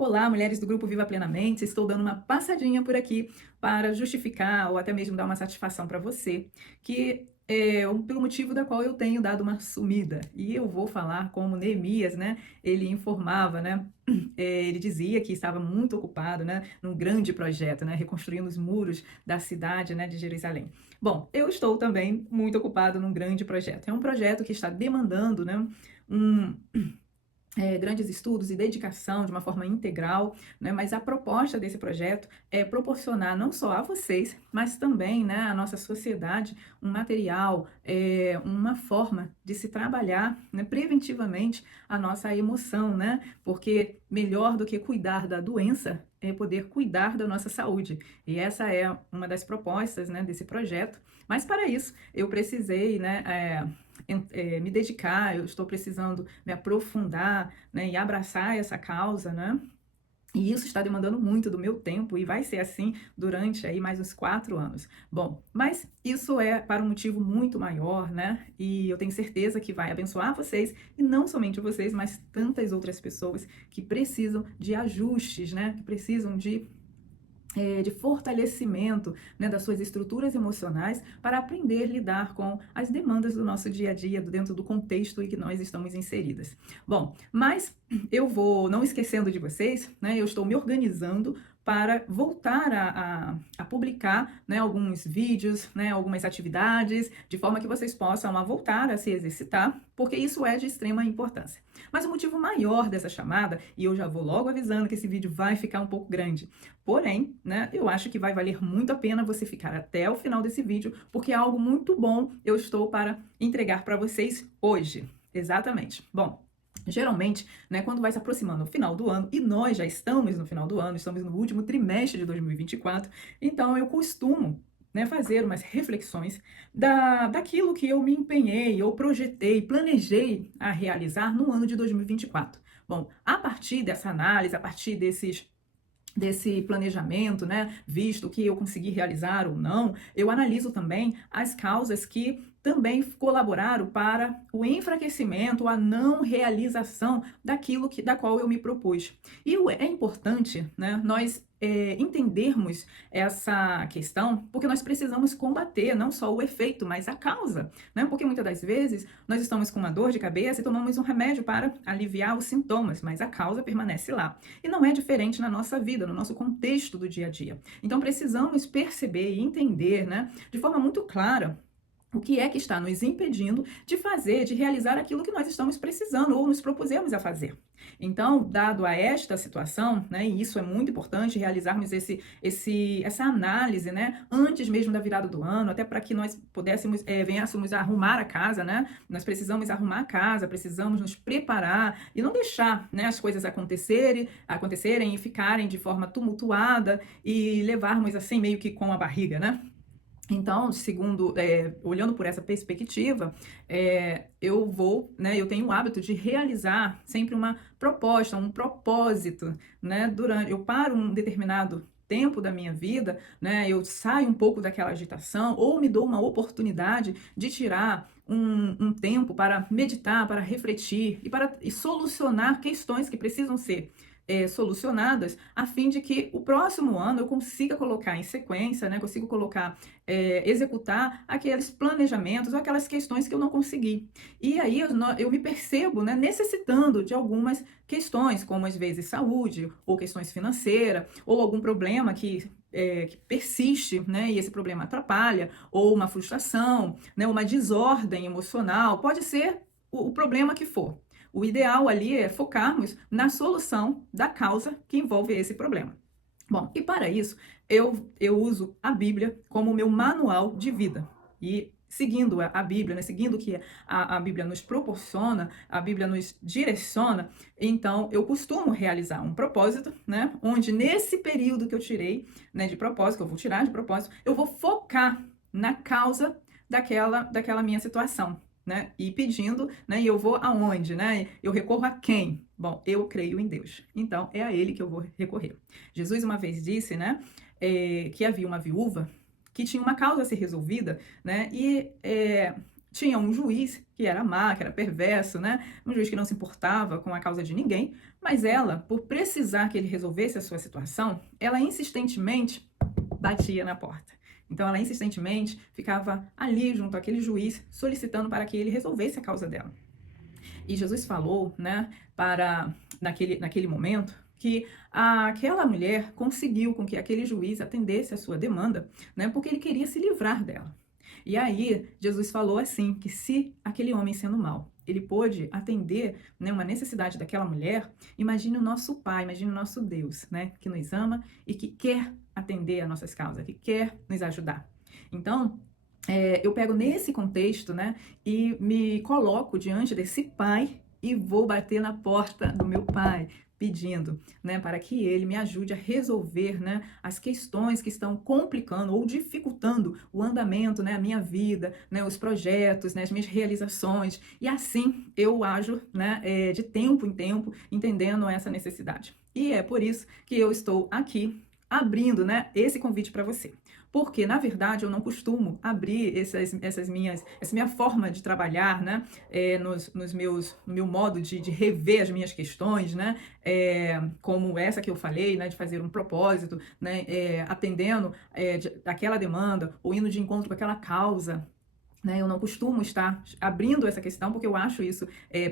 Olá, mulheres do grupo Viva Plenamente. Estou dando uma passadinha por aqui para justificar ou até mesmo dar uma satisfação para você, que pelo motivo da qual eu tenho dado uma sumida. E eu vou falar como Neemias, né? Ele informava, né? Ele dizia que estava muito ocupado, né, num grande projeto, né, reconstruindo os muros da cidade, né, de Jerusalém. Bom, eu estou também muito ocupado num grande projeto. É um projeto que está demandando, né, um grandes estudos e dedicação de uma forma integral, né? Mas a proposta desse projeto é proporcionar não só a vocês, mas também, né, à nossa sociedade um material, uma forma de se trabalhar, né, preventivamente a nossa emoção, né? Porque melhor do que cuidar da doença é poder cuidar da nossa saúde. E essa é uma das propostas, né, desse projeto. Mas para isso eu precisei, né, me dedicar, eu estou precisando me aprofundar, né, e abraçar essa causa, né? E isso está demandando muito do meu tempo e vai ser assim durante aí mais uns 4 anos. Bom, mas isso é para um motivo muito maior, né? E eu tenho certeza que vai abençoar vocês e não somente vocês, mas tantas outras pessoas que precisam de ajustes, né? Que precisam de fortalecimento, né, das suas estruturas emocionais para aprender a lidar com as demandas do nosso dia a dia dentro do contexto em que nós estamos inseridas. Bom, mas eu vou, não esquecendo de vocês, né, eu estou me organizando para voltar a publicar, né, alguns vídeos, né, algumas atividades, de forma que vocês possam voltar a se exercitar, porque isso é de extrema importância. Mas o motivo maior dessa chamada, e eu já vou logo avisando que esse vídeo vai ficar um pouco grande, porém, né, eu acho que vai valer muito a pena você ficar até o final desse vídeo, porque é algo muito bom eu estou para entregar para vocês hoje. Exatamente. Bom, geralmente, né, quando vai se aproximando o final do ano, e nós já estamos no final do ano, estamos no último trimestre de 2024, então eu costumo, né, fazer umas reflexões daquilo que eu me empenhei, ou projetei, planejei a realizar no ano de 2024. Bom, a partir dessa análise, a partir desse planejamento, né, visto o que eu consegui realizar ou não, eu analiso também as causas que também colaboraram para o enfraquecimento, a não realização da qual eu me propus. E é importante, né, nós entendermos essa questão, porque nós precisamos combater não só o efeito, mas a causa, né? Porque muitas das vezes nós estamos com uma dor de cabeça e tomamos um remédio para aliviar os sintomas, mas a causa permanece lá. E não é diferente na nossa vida, no nosso contexto do dia a dia. Então precisamos perceber e entender, né, de forma muito clara o que é que está nos impedindo de fazer, de realizar aquilo que nós estamos precisando ou nos propusemos a fazer. Então, dado a esta situação, né, e isso é muito importante, realizarmos essa análise, né, antes mesmo da virada do ano, até para que nós pudéssemos, venhássemos a arrumar a casa, né, nós precisamos arrumar a casa, precisamos nos preparar e não deixar, né, as coisas acontecerem e ficarem de forma tumultuada e levarmos assim meio que com a barriga, né? Então, olhando por essa perspectiva, eu tenho o hábito de realizar sempre uma proposta, um propósito, né? Eu paro um determinado tempo da minha vida, né? Eu saio um pouco daquela agitação ou me dou uma oportunidade de tirar um tempo para meditar, para refletir e solucionar questões que precisam ser solucionadas, a fim de que o próximo ano eu consiga colocar em sequência, né, consigo colocar, executar aqueles planejamentos, aquelas questões que eu não consegui. E aí eu me percebo, né, necessitando de algumas questões, como às vezes saúde, ou questões financeiras, ou algum problema que persiste, né, e esse problema atrapalha, ou uma frustração, né, uma desordem emocional, pode ser o problema que for. O ideal ali é focarmos na solução da causa que envolve esse problema. Bom, e para isso, eu uso a Bíblia como meu manual de vida. E seguindo a Bíblia, né, seguindo o que a Bíblia nos proporciona, a Bíblia nos direciona, então eu costumo realizar um propósito, né, onde nesse período que eu tirei, né, de propósito, que eu vou tirar de propósito, eu vou focar na causa daquela minha situação. Né? E pedindo, né? E eu vou aonde, né? Eu recorro a quem? Bom, eu creio em Deus. Então, é a Ele que eu vou recorrer. Jesus uma vez disse, né? Que havia uma viúva que tinha uma causa a ser resolvida, né? E tinha um juiz que era má, que era perverso, né? Um juiz que não se importava com a causa de ninguém, mas ela, por precisar que ele resolvesse a sua situação, ela insistentemente batia na porta. Então ela insistentemente ficava ali junto àquele juiz, solicitando para que ele resolvesse a causa dela. E Jesus falou, né, para naquele momento, que aquela mulher conseguiu com que aquele juiz atendesse a sua demanda, né, porque ele queria se livrar dela. E aí Jesus falou assim, que se aquele homem sendo mau, ele pôde atender, né, uma necessidade daquela mulher, imagine o nosso Pai, imagine o nosso Deus, né, que nos ama e que quer atender a nossas causas, que quer nos ajudar. Então, eu pego nesse contexto, né, e me coloco diante desse pai e vou bater na porta do meu pai, pedindo, né, para que ele me ajude a resolver, né, as questões que estão complicando ou dificultando o andamento, né, a minha vida, né, os projetos, né, as minhas realizações. E assim eu ajo, né, de tempo em tempo, entendendo essa necessidade. E é por isso que eu estou aqui abrindo, né, esse convite para você. Porque, na verdade, eu não costumo abrir essa minha forma de trabalhar, né, no meu modo de rever as minhas questões, né, como essa que eu falei, né, de fazer um propósito, né, atendendo aquela demanda ou indo de encontro com aquela causa. Né, eu não costumo estar abrindo essa questão porque eu acho isso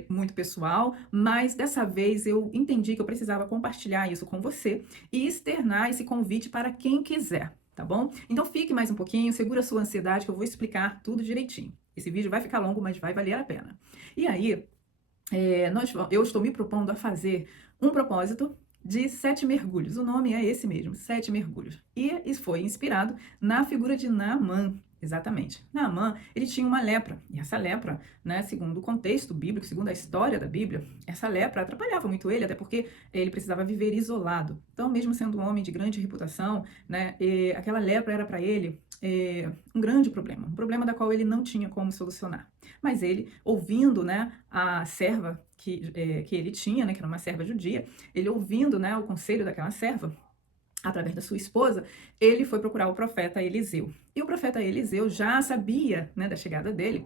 muito pessoal, mas dessa vez eu entendi que eu precisava compartilhar isso com você e externar esse convite para quem quiser, tá bom? Então fique mais um pouquinho, segura a sua ansiedade que eu vou explicar tudo direitinho. Esse vídeo vai ficar longo, mas vai valer a pena. E aí, eu estou me propondo a fazer um propósito de 7 mergulhos. O nome é esse mesmo, 7 mergulhos. E isso foi inspirado na figura de Naamã. Exatamente. Naamã, ele tinha uma lepra. E essa lepra, né, segundo o contexto bíblico, segundo a história da Bíblia, essa lepra atrapalhava muito ele, até porque ele precisava viver isolado. Então, mesmo sendo um homem de grande reputação, né, aquela lepra era para ele um grande problema, um problema da qual ele não tinha como solucionar. Mas ele, ouvindo, né, a serva que ele tinha, né, que era uma serva judia, ele ouvindo, né, o conselho daquela serva, através da sua esposa, ele foi procurar o profeta Eliseu. E o profeta Eliseu já sabia, né, da chegada dele,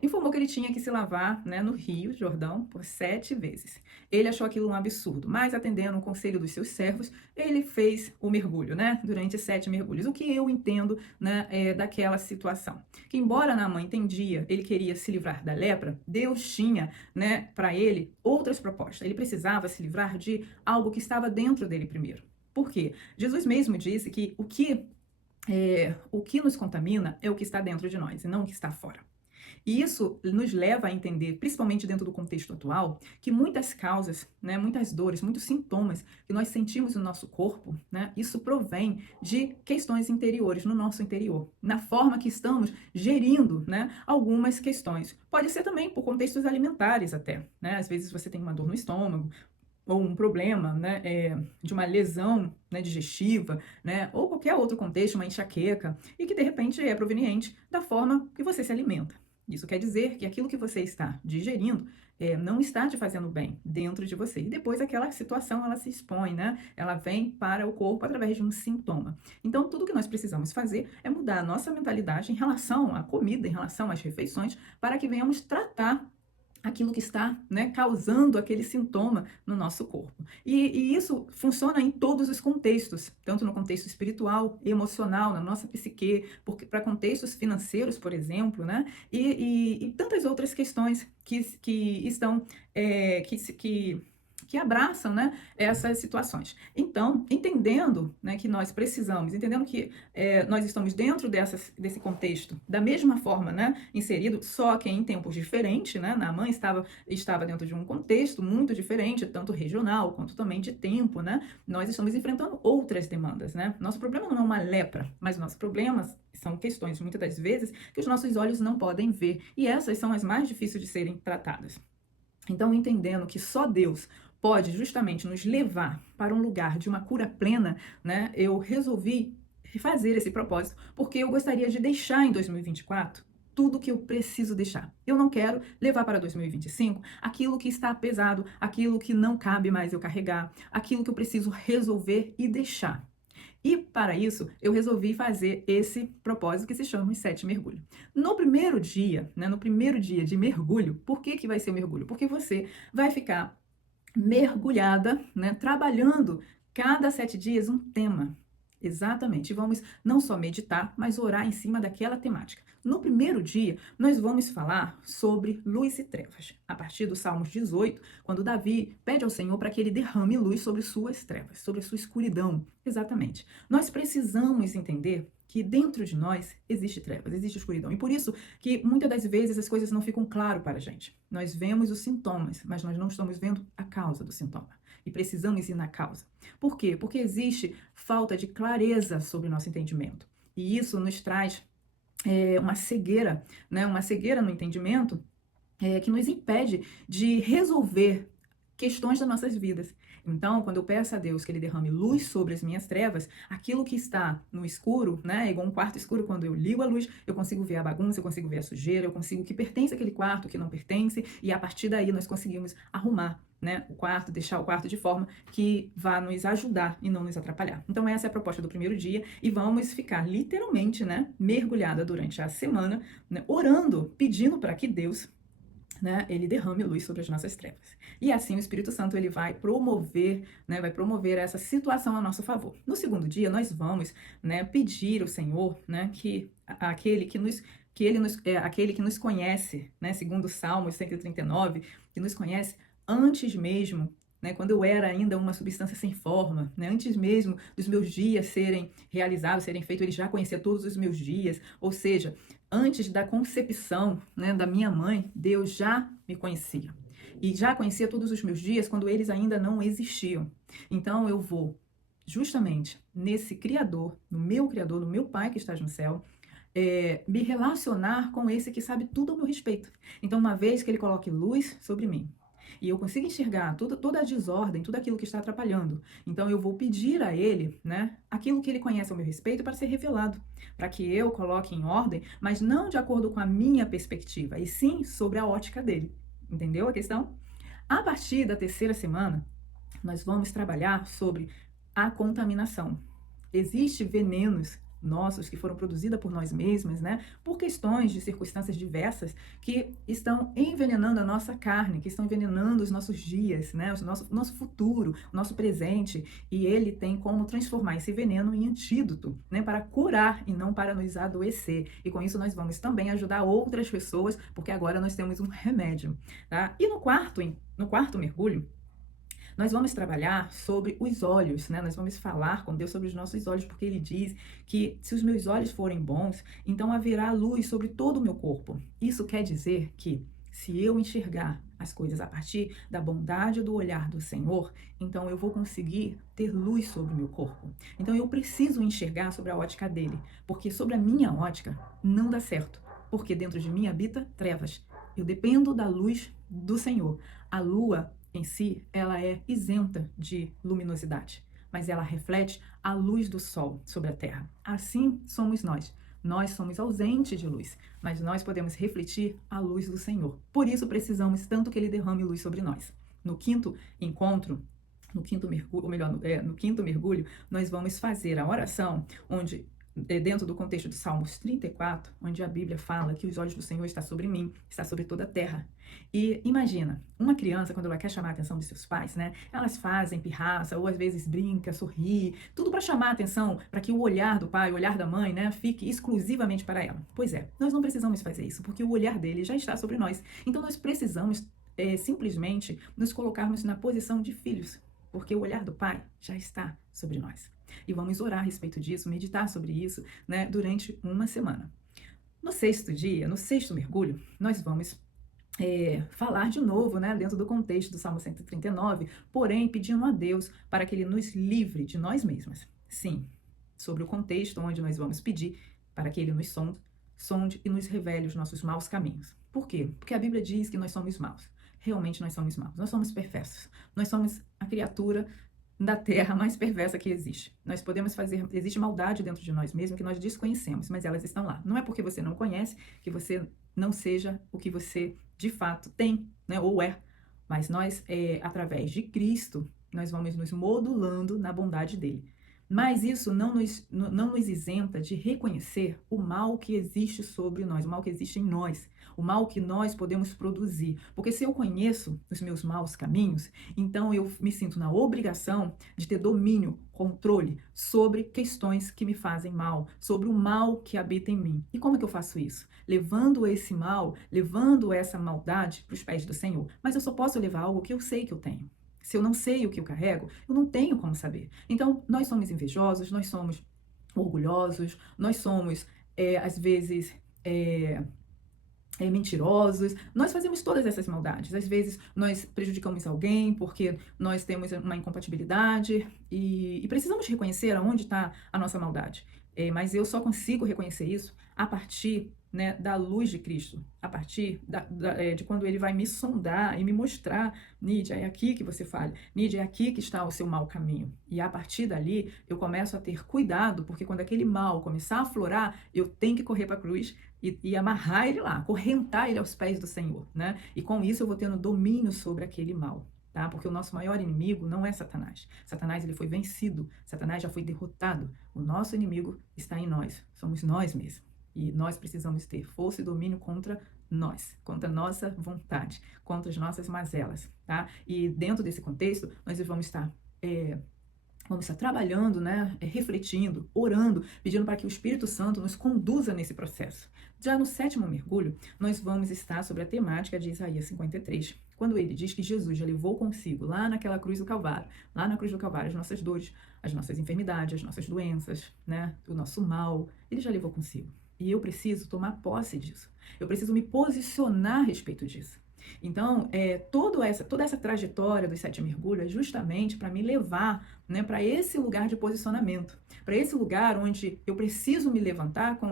informou que ele tinha que se lavar, né, no Rio Jordão por 7 vezes. Ele achou aquilo um absurdo, mas atendendo o conselho dos seus servos, ele fez o mergulho, né, durante 7 mergulhos. O que eu entendo, né, daquela situação? Que embora Naamã entendia, ele queria se livrar da lepra, Deus tinha, né, para ele outras propostas. Ele precisava se livrar de algo que estava dentro dele primeiro. Por quê? Jesus mesmo disse que o que nos contamina é o que está dentro de nós e não o que está fora. E isso nos leva a entender, principalmente dentro do contexto atual, que muitas causas, né, muitas dores, muitos sintomas que nós sentimos no nosso corpo, né, isso provém de questões interiores, no nosso interior, na forma que estamos gerindo, né, algumas questões. Pode ser também por contextos alimentares até, né? Às vezes você tem uma dor no estômago, ou um problema, né, de uma lesão, né, digestiva, né, ou qualquer outro contexto, uma enxaqueca, e que de repente é proveniente da forma que você se alimenta. Isso quer dizer que aquilo que você está digerindo não está te fazendo bem dentro de você. E depois aquela situação, ela se expõe, né? Ela vem para o corpo através de um sintoma. Então, tudo que nós precisamos fazer é mudar a nossa mentalidade em relação à comida, em relação às refeições, para que venhamos tratar aquilo que está, né, causando aquele sintoma no nosso corpo. E isso funciona em todos os contextos, tanto no contexto espiritual, emocional, na nossa psique, para contextos financeiros, por exemplo, né, e tantas outras questões que estão, que abraçam, né, essas situações. Então, entendendo, né, que nós precisamos, entendendo que nós estamos dentro desse contexto da mesma forma, né, inserido, só que em tempos diferentes, né, Naamã estava dentro de um contexto muito diferente, tanto regional quanto também de tempo, né, nós estamos enfrentando outras demandas, né, nosso problema não é uma lepra, mas nossos problemas são questões, muitas das vezes, que os nossos olhos não podem ver, e essas são as mais difíceis de serem tratadas. Então, entendendo que só Deus pode justamente nos levar para um lugar de uma cura plena, né? Eu resolvi fazer esse propósito porque eu gostaria de deixar em 2024 tudo que eu preciso deixar. Eu não quero levar para 2025 aquilo que está pesado, aquilo que não cabe mais eu carregar, aquilo que eu preciso resolver e deixar. E para isso, eu resolvi fazer esse propósito que se chama os 7 mergulhos. No primeiro dia, né, no primeiro dia de mergulho, por que que vai ser mergulho? Porque você vai ficar mergulhada, né, trabalhando cada 7 dias um tema. Exatamente. E vamos não só meditar, mas orar em cima daquela temática. No primeiro dia, nós vamos falar sobre luz e trevas. A partir do Salmos 18, quando Davi pede ao Senhor para que ele derrame luz sobre suas trevas, sobre a sua escuridão. Exatamente. Nós precisamos entender que dentro de nós existe trevas, existe escuridão. E por isso que muitas das vezes as coisas não ficam claras para a gente. Nós vemos os sintomas, mas nós não estamos vendo a causa do sintoma. E precisamos ir na causa. Por quê? Porque existe falta de clareza sobre o nosso entendimento. E isso nos traz uma cegueira, né? Uma cegueira no entendimento que nos impede de resolver questões das nossas vidas. Então, quando eu peço a Deus que Ele derrame luz sobre as minhas trevas, aquilo que está no escuro, né, igual um quarto escuro, quando eu ligo a luz, eu consigo ver a bagunça, eu consigo ver a sujeira, eu consigo o que pertence àquele quarto, o que não pertence, e a partir daí nós conseguimos arrumar, né, o quarto, deixar o quarto de forma que vá nos ajudar e não nos atrapalhar. Então, essa é a proposta do primeiro dia, e vamos ficar literalmente, né, mergulhada durante a semana, né, orando, pedindo para que Deus, né, ele derrame luz sobre as nossas trevas. E assim o Espírito Santo ele vai promover, né, essa situação a nosso favor. No segundo dia nós vamos, né, pedir ao Senhor, né, que aquele que nos conhece, né, segundo o Salmo 139, que nos conhece antes mesmo, né, quando eu era ainda uma substância sem forma, né, antes mesmo dos meus dias serem realizados, serem feitos, ele já conhecia todos os meus dias, ou seja, antes da concepção, né, da minha mãe, Deus já me conhecia. E já conhecia todos os meus dias quando eles ainda não existiam. Então eu vou justamente nesse Criador, no meu Pai que está no céu, me relacionar com esse que sabe tudo ao meu respeito. Então, uma vez que ele coloque luz sobre mim, e eu consigo enxergar toda a desordem, tudo aquilo que está atrapalhando. Então eu vou pedir a ele, né, aquilo que ele conhece ao meu respeito para ser revelado, para que eu coloque em ordem, mas não de acordo com a minha perspectiva, e sim sobre a ótica dele. Entendeu a questão? A partir da terceira semana, nós vamos trabalhar sobre a contaminação. Existem venenos nossos que foram produzidos por nós mesmos, né? Por questões de circunstâncias diversas que estão envenenando a nossa carne, que estão envenenando os nossos dias, né? O nosso futuro, o nosso presente. E ele tem como transformar esse veneno em antídoto, né? Para curar e não para nos adoecer. E com isso nós vamos também ajudar outras pessoas, porque agora nós temos um remédio, tá? E no quarto mergulho, nós vamos trabalhar sobre os olhos, né? Nós vamos falar com Deus sobre os nossos olhos, porque Ele diz que se os meus olhos forem bons, então haverá luz sobre todo o meu corpo. Isso quer dizer que se eu enxergar as coisas a partir da bondade do olhar do Senhor, então eu vou conseguir ter luz sobre o meu corpo. Então eu preciso enxergar sobre a ótica dele, porque sobre a minha ótica não dá certo, porque dentro de mim habita trevas. Eu dependo da luz do Senhor. A lua em si, ela é isenta de luminosidade, mas ela reflete a luz do sol sobre a terra. Assim somos nós. Nós somos ausentes de luz, mas nós podemos refletir a luz do Senhor. Por isso precisamos tanto que Ele derrame luz sobre nós. No quinto encontro, no quinto mergulho, ou melhor, no quinto mergulho, nós vamos fazer a oração onde dentro do contexto de Salmos 34, onde a Bíblia fala que os olhos do Senhor estão sobre mim, está sobre toda a terra. E imagina, uma criança, quando ela quer chamar a atenção dos seus pais, né? Elas fazem pirraça, ou às vezes brinca, sorri, tudo para chamar a atenção, para que o olhar do pai, o olhar da mãe, né, fique exclusivamente para ela. Pois é, nós não precisamos fazer isso, porque o olhar dele já está sobre nós. Então nós precisamos simplesmente nos colocarmos na posição de filhos, porque o olhar do pai já está sobre nós. E vamos orar a respeito disso, meditar sobre isso, né, durante uma semana. No sexto dia, no sexto mergulho, nós vamos falar de novo, né, dentro do contexto do Salmo 139, porém pedindo a Deus para que Ele nos livre de nós mesmas. Sim, sobre o contexto onde nós vamos pedir para que Ele nos sonde e nos revele os nossos maus caminhos. Por quê? Porque a Bíblia diz que nós somos maus. Realmente nós somos maus. Nós somos perversos. Nós somos a criatura da terra mais perversa que existe. Nós podemos fazer, existe maldade dentro de nós mesmos que nós desconhecemos, mas elas estão lá. Não é porque você não conhece que você não seja o que você de fato tem, né, ou é. Mas nós, através de Cristo, nós vamos nos modulando na bondade dele. Mas isso não nos isenta de reconhecer o mal que existe sobre nós, o mal que existe em nós, o mal que nós podemos produzir. Porque se eu conheço os meus maus caminhos, então eu me sinto na obrigação de ter domínio, controle sobre questões que me fazem mal, sobre o mal que habita em mim. E como é que eu faço isso? Levando esse mal, levando essa maldade para os pés do Senhor. Mas eu só posso levar algo que eu sei que eu tenho. Se eu não sei o que eu carrego, eu não tenho como saber. Então, nós somos invejosos, nós somos orgulhosos, nós somos, às vezes, é, mentirosos, nós fazemos todas essas maldades. Às vezes nós prejudicamos alguém porque nós temos uma incompatibilidade e precisamos reconhecer aonde está a nossa maldade. Mas eu só consigo reconhecer isso a partir, né, da luz de Cristo, a partir de quando ele vai me sondar e me mostrar, Nídia, é aqui que você falha, Nídia, é aqui que está o seu mau caminho. E a partir dali eu começo a ter cuidado, porque quando aquele mal começar a aflorar, eu tenho que correr para a cruz e amarrar ele lá, acorrentar ele aos pés do Senhor, né? E com isso eu vou tendo domínio sobre aquele mal, tá? Porque o nosso maior inimigo não é Satanás. Satanás, ele foi vencido, Satanás já foi derrotado. O nosso inimigo está em nós, somos nós mesmos. E nós precisamos ter força e domínio contra nós, contra a nossa vontade, contra as nossas mazelas, tá? E dentro desse contexto, nós vamos estar trabalhando, né, refletindo, orando, pedindo para que o Espírito Santo nos conduza nesse processo. Já no 7º mergulho, nós vamos estar sobre a temática de Isaías 53, quando ele diz que Jesus já levou consigo, lá naquela cruz do Calvário, lá na cruz do Calvário, as nossas dores, as nossas enfermidades, as nossas doenças, né, o nosso mal, ele já levou consigo. E eu preciso tomar posse disso. Eu preciso me posicionar a respeito disso. Então, toda essa trajetória dos 7 mergulhos é justamente para me levar, né, para esse lugar de posicionamento, para esse lugar onde eu preciso me levantar com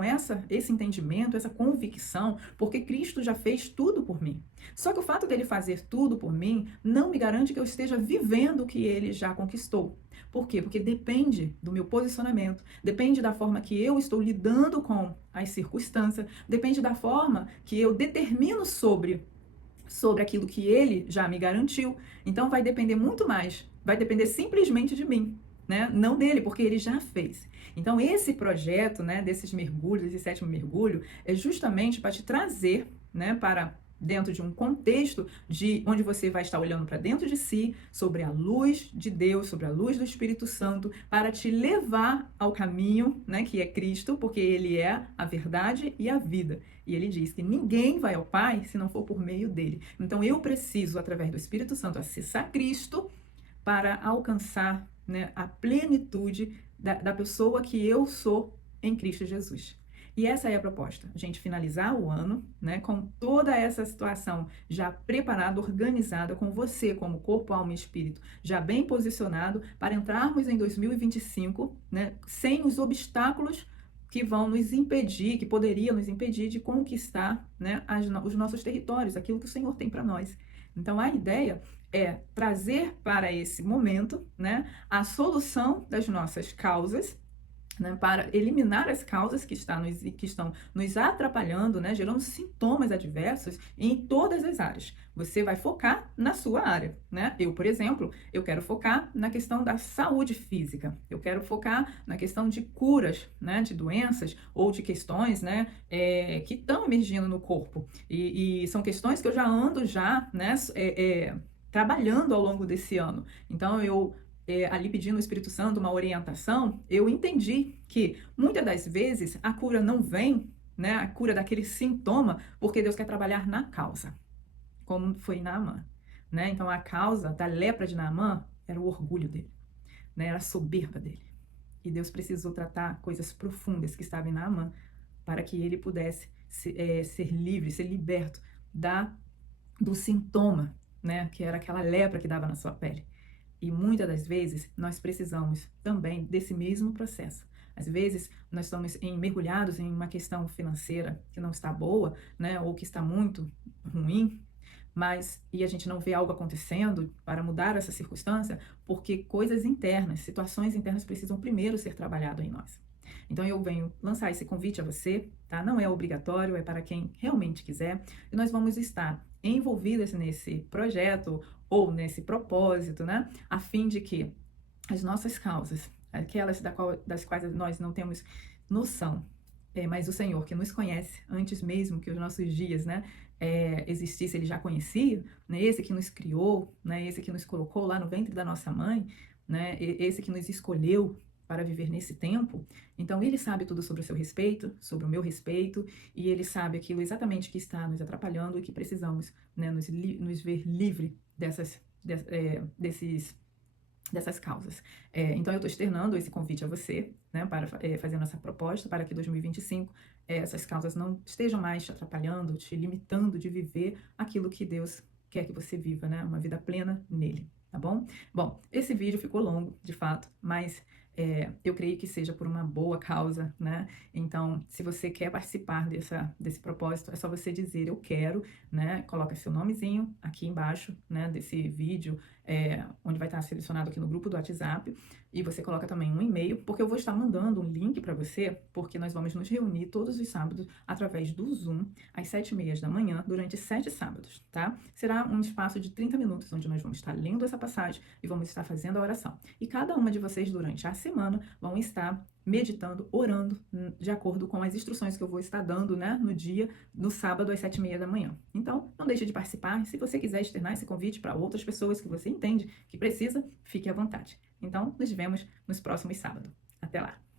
esse entendimento, essa convicção, porque Cristo já fez tudo por mim. Só que o fato dele fazer tudo por mim não me garante que eu esteja vivendo o que ele já conquistou. Por quê? Porque depende do meu posicionamento, depende da forma que eu estou lidando com as circunstâncias, depende da forma que eu determino sobre aquilo que ele já me garantiu. Então vai depender muito mais, vai depender simplesmente de mim, né? Não dele, porque ele já fez. Então esse projeto, né, desses mergulhos, esse 7º mergulho, é justamente para te trazer, né, para dentro de um contexto de onde você vai estar olhando para dentro de si, sobre a luz de Deus, sobre a luz do Espírito Santo, para te levar ao caminho, né, que é Cristo, porque ele é a verdade e a vida. E ele diz que ninguém vai ao Pai se não for por meio dele. Então eu preciso, através do Espírito Santo, acessar Cristo para alcançar, né, a plenitude da pessoa que eu sou em Cristo Jesus. E essa é a proposta, a gente finalizar o ano, né, com toda essa situação já preparada, organizada, com você como corpo, alma e espírito já bem posicionado para entrarmos em 2025, né, sem os obstáculos que vão nos impedir, que poderiam nos impedir de conquistar, né, os nossos territórios, aquilo que o Senhor tem para nós. Então a ideia é trazer para esse momento, né, a solução das nossas causas, né, para eliminar as causas que estão nos atrapalhando, né, gerando sintomas adversos em todas as áreas. Você vai focar na sua área, né? Eu, por exemplo, eu quero focar na questão da saúde física. Eu quero focar na questão de curas, né, de doenças ou de questões, né, que estão emergindo no corpo. E são questões que eu já ando né, trabalhando ao longo desse ano. Então, ali pedindo ao Espírito Santo uma orientação, eu entendi que muitas das vezes a cura não vem, né, a cura daquele sintoma, porque Deus quer trabalhar na causa, como foi em Naamã, né? Então a causa da lepra de Naamã era o orgulho dele, né, era a soberba dele. E Deus precisou tratar coisas profundas que estavam em Naamã para que ele pudesse ser livre, ser liberto do sintoma, né, que era aquela lepra que dava na sua pele. E muitas das vezes nós precisamos também desse mesmo processo. Às vezes nós estamos mergulhados em uma questão financeira que não está boa, né, ou que está muito ruim, e a gente não vê algo acontecendo para mudar essa circunstância, porque coisas internas, situações internas precisam primeiro ser trabalhadas em nós. Então eu venho lançar esse convite a você, tá? Não é obrigatório, é para quem realmente quiser. E nós vamos estar envolvidas nesse projeto ou nesse propósito, né? A fim de que as nossas causas, aquelas das quais nós não temos noção. Mas o Senhor, que nos conhece antes mesmo que os nossos dias, né, existisse, Ele já conhecia, né, esse que nos criou, né, esse que nos colocou lá no ventre da nossa mãe, né, esse que nos escolheu para viver nesse tempo. Então, Ele sabe tudo sobre o seu respeito, sobre o meu respeito, e Ele sabe aquilo exatamente que está nos atrapalhando e que precisamos, né, nos ver livre dessas causas. Então, eu estou externando esse convite a você, né, para fazer nossa proposta para que 2025 essas causas não estejam mais te atrapalhando, te limitando de viver aquilo que Deus quer que você viva, né, uma vida plena nele, tá bom? Bom, esse vídeo ficou longo, de fato, mas eu creio que seja por uma boa causa, né? Então, se você quer participar desse propósito, é só você dizer eu quero, né? Coloca seu nomezinho aqui embaixo, né, desse vídeo, onde vai estar selecionado aqui no grupo do WhatsApp, e você coloca também um e-mail, porque eu vou estar mandando um link para você, porque nós vamos nos reunir todos os sábados através do Zoom, às 7h30 da manhã, durante 7 sábados, tá? Será um espaço de 30 minutos, onde nós vamos estar lendo essa passagem e vamos estar fazendo a oração. E cada uma de vocês, durante a semana, vão estar meditando, orando, de acordo com as instruções que eu vou estar dando, né, no sábado, às 7h30 da manhã. Então, não deixe de participar. Se você quiser externar esse convite para outras pessoas que você entende que precisa, fique à vontade. Então, nos vemos nos próximos sábados. Até lá!